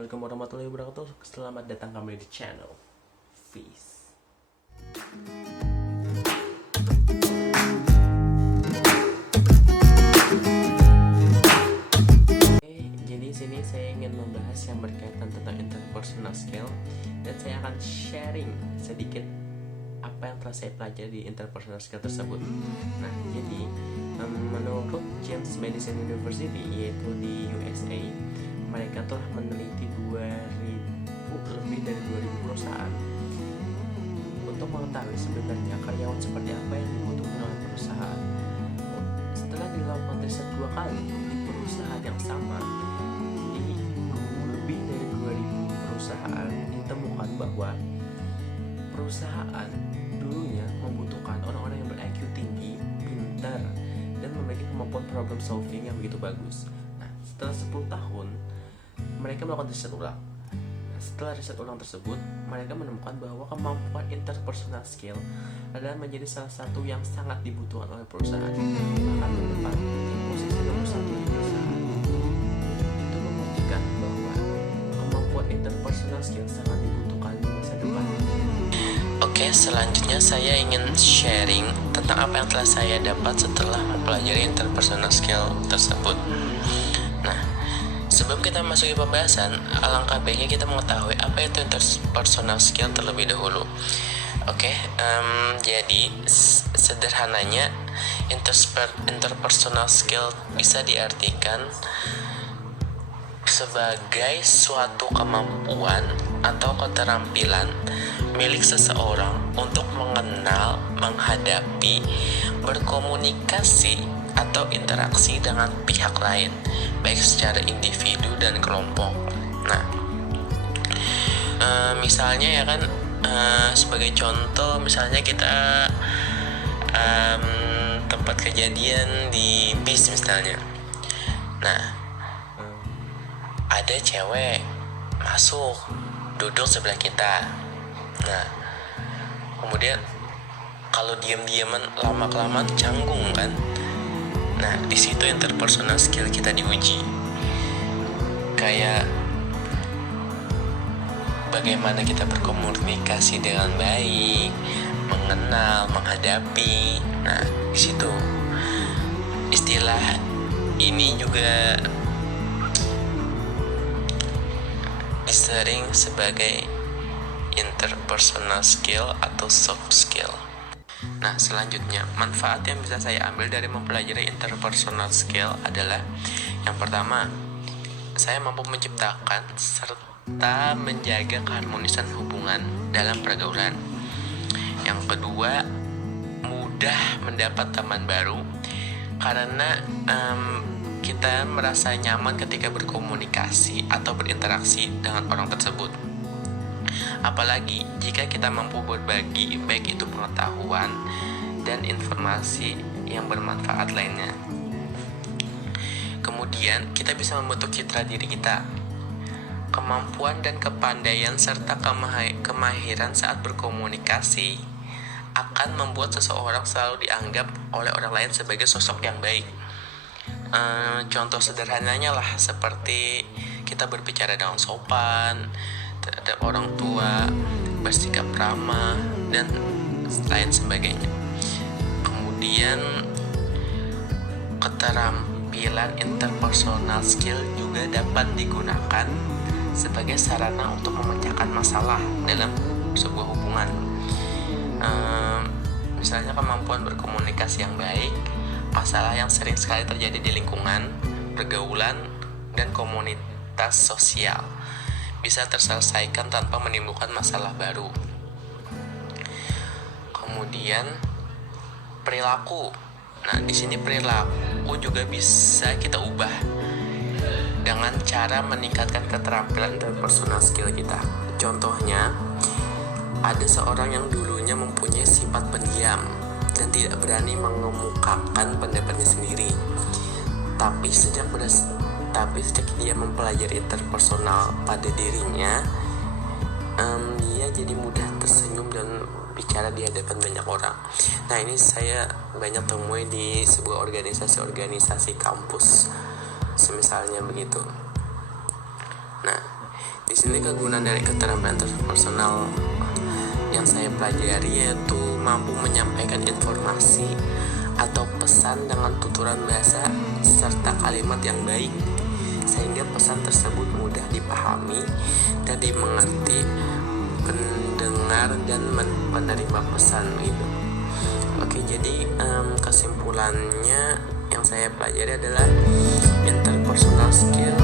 Assalamualaikum warahmatullahi wabarakatuh. Selamat datang kembali di channel Fees. Jadi sini saya ingin membahas yang berkaitan tentang interpersonal skill, dan saya akan sharing sedikit apa yang telah saya pelajari di interpersonal skill tersebut. Nah, jadi menurut James Madison University, yaitu di USA, mereka telah meneliti lebih dari 2000 perusahaan untuk mengetahui sebenarnya karyawan seperti apa yang dibutuhkan oleh perusahaan. Setelah dilakukan riset 2 kali di perusahaan yang sama, di lebih dari 2000 perusahaan, ditemukan bahwa perusahaan dulunya membutuhkan orang-orang yang ber-IQ tinggi, pintar, dan memiliki kemampuan problem solving yang begitu bagus. Nah, setelah 10 tahun mereka melakukan riset ulang. Setelah riset ulang tersebut, mereka menemukan bahwa kemampuan interpersonal skill adalah menjadi salah satu yang sangat dibutuhkan oleh perusahaan, bahkan menempati posisi nomor 1 di perusahaan. Itu membuktikan bahwa kemampuan interpersonal skill sangat dibutuhkan di masa depan. Oke, selanjutnya saya ingin sharing tentang apa yang telah saya dapat setelah mempelajari interpersonal skill tersebut. Sebelum kita masuki pembahasan, alangkah baiknya kita mengetahui apa itu interpersonal skill terlebih dahulu. Jadi sederhananya interpersonal skill bisa diartikan sebagai suatu kemampuan atau keterampilan milik seseorang untuk mengenal, menghadapi, berkomunikasi, atau interaksi dengan pihak lain, baik secara individu dan kelompok. Nah, misalnya ya kan, sebagai contoh, misalnya kita tempat kejadian di bis misalnya. Nah, ada cewek masuk, duduk sebelah kita. Nah, kemudian kalau diam-diaman lama-kelamaan canggung kan. Nah, di situ interpersonal skill kita diuji. Kayak bagaimana kita berkomunikasi dengan baik, mengenal, menghadapi. Nah, di situ istilah ini juga disering sebagai interpersonal skill atau soft skill. Nah, selanjutnya, manfaat yang bisa saya ambil dari mempelajari interpersonal skill adalah yang pertama, saya mampu menciptakan serta menjaga keharmonisan hubungan dalam pergaulan. Yang kedua, mudah mendapat teman baru karena kita merasa nyaman ketika berkomunikasi atau berinteraksi dengan orang tersebut. Apalagi jika kita mampu berbagi, baik itu pengetahuan dan informasi yang bermanfaat lainnya. Kemudian kita bisa membentuk citra diri kita. Kemampuan dan kepandaian serta kemahiran saat berkomunikasi akan membuat seseorang selalu dianggap oleh orang lain sebagai sosok yang baik. Contoh sederhananya lah seperti kita berbicara dengan sopan terhadap orang tua, bersikap ramah, dan lain sebagainya. Kemudian keterampilan interpersonal skill juga dapat digunakan sebagai sarana untuk memecahkan masalah dalam sebuah hubungan. Misalnya kemampuan berkomunikasi yang baik, masalah yang sering sekali terjadi di lingkungan, pergaulan, dan komunitas sosial bisa terselesaikan tanpa menimbulkan masalah baru. Kemudian perilaku. Nah, di sini perilaku juga bisa kita ubah dengan cara meningkatkan keterampilan interpersonal skill kita. Contohnya, ada seorang yang dulunya mempunyai sifat pendiam dan tidak berani mengemukakan pendapatnya sendiri. Tapi sejak dia mempelajari interpersonal pada dirinya, dia jadi mudah tersenyum dan bicara di hadapan banyak orang. Nah, ini saya banyak temui di sebuah organisasi kampus, semisalnya begitu. Nah, Di sini kegunaan dari keterampilan interpersonal yang saya pelajari yaitu mampu menyampaikan informasi atau pesan dengan tuturan bahasa serta kalimat yang baik, sehingga pesan tersebut mudah dipahami dan dimengerti pendengar dan penerima pesan gitu. Oke, jadi kesimpulannya yang saya pelajari adalah interpersonal skill